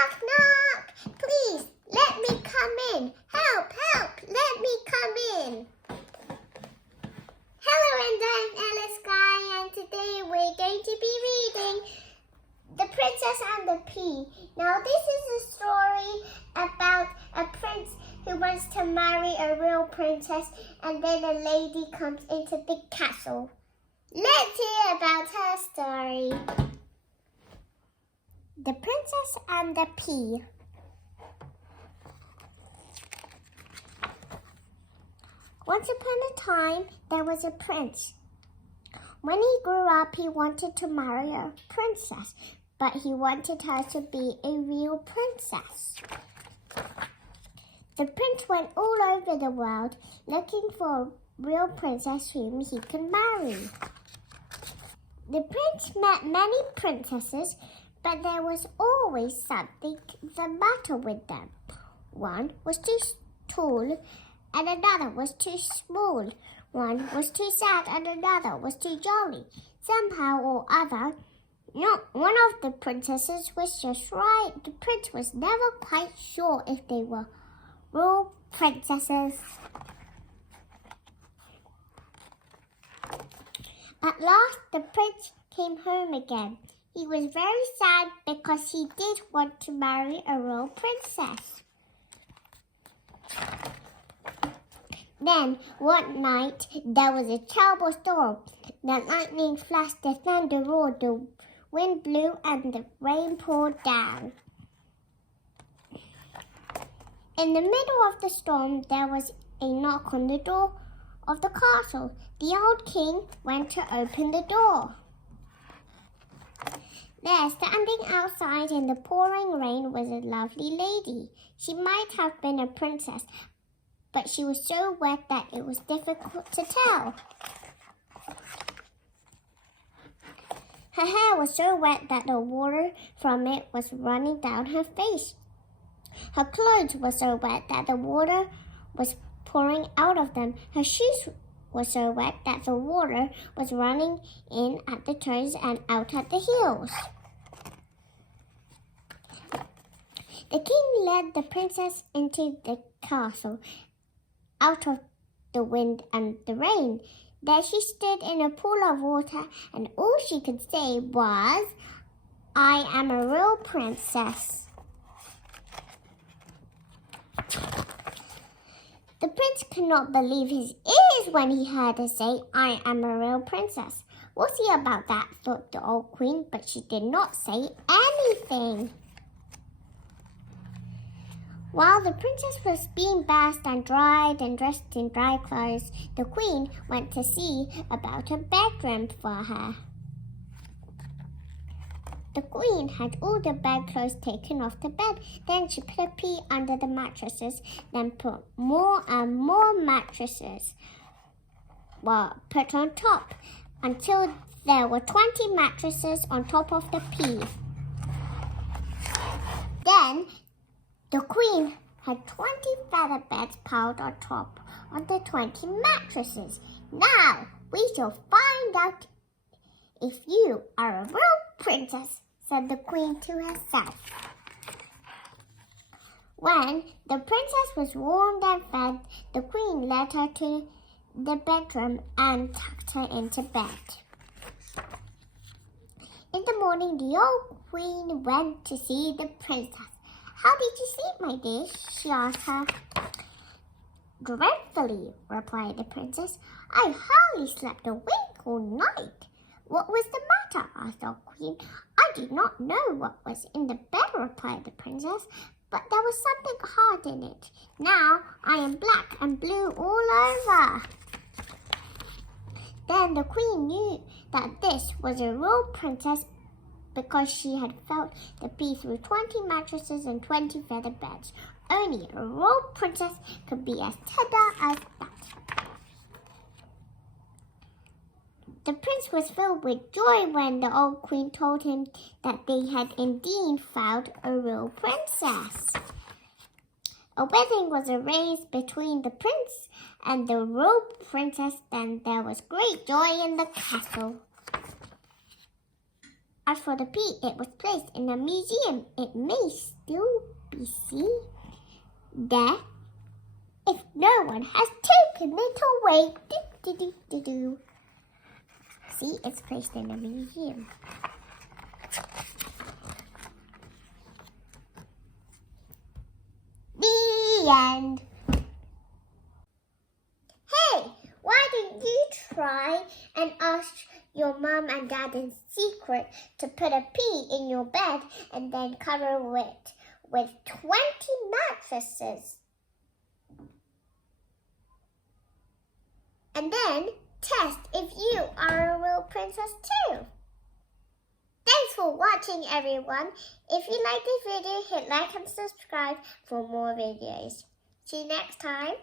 Knock, knock! Please, let me come in. Help, help, let me come in. Hello, and I'm Alice Guy, and today we're going to be reading The Princess and the Pea. Now, this is a story about a prince who wants to marry a real princess, and then a lady comes into the castle. Let's hear about her story. The Princess and the Pea. Once upon a time, there was a prince. When he grew up, he wanted to marry a princess, but he wanted her to be a real princess. The prince went all over the world looking for a real princess whom he could marry. The prince met many princesses, but there was always something the matter with them. One was too tall, and another was too small. One was too sad, and another was too jolly. Somehow or other, not one of the princesses was just right. The prince was never quite sure if they were real princesses. At last, the prince came home again. He was very sad because he did want to marry a real princess. Then, one night, there was a terrible storm. The lightning flashed, the thunder roared, the wind blew, and the rain poured down. In the middle of the storm, there was a knock on the door of the castle. The old king went to open the door. There, standing outside in the pouring rain, was a lovely lady. She might have been a princess, but she was so wet that it was difficult to tell. Her hair was so wet that the water from it was running down her face. Her clothes were so wet that the water was pouring out of them. Her shoes were so wet that the water was running in at the toes and out at the heels. The king led the princess into the castle, out of the wind and the rain. There she stood in a pool of water, and all she could say was, "I am a real princess." The prince could not believe his ears when he heard her say, "I am a real princess." "We'll see about that," thought the old queen, but she did not say anything. While the princess was being bathed and dried and dressed in dry clothes, the queen went to see about a bedroom for her. The queen had all the bedclothes taken off the bed. Then she put a pea under the mattresses, then put more and more mattresses put on top, until there were 20 mattresses on top of the pea. Then the queen had 20 feather beds piled on top of the 20 mattresses. "Now we shall find out if you are a real princess," said the queen to herself. When the princess was warmed and fed, the queen led her to the bedroom and tucked her into bed. In the morning, the old queen went to see the princess. "How did you sleep, my dear?" she asked her. "Dreadfully," replied the princess. "I hardly slept a wink all night." "What was the matter?" asked the queen. "I did not know what was in the bed," replied the princess, "but there was something hard in it. Now I am black and blue all over." Then the queen knew that this was a real princess because she had felt the pea through 20 mattresses and 20 feather beds. Only a real princess could be as tender as that. The prince was filled with joy when the old queen told him that they had indeed found a real princess. A wedding was arranged between the prince and the real princess. Then there was great joy in the castle. As for the P, it was placed in a museum. It may still be seen there if no one has taken it away. Do-do-do-do-do. See, it's placed in a museum. The end. Hey, why don't you try and ask your mum and dad in secret to put a P in your bed and then cover it with 20 mattresses? And then test if you are a real princess too. Thanks for watching, everyone. If you like this video, hit like and subscribe for more videos. See you next time.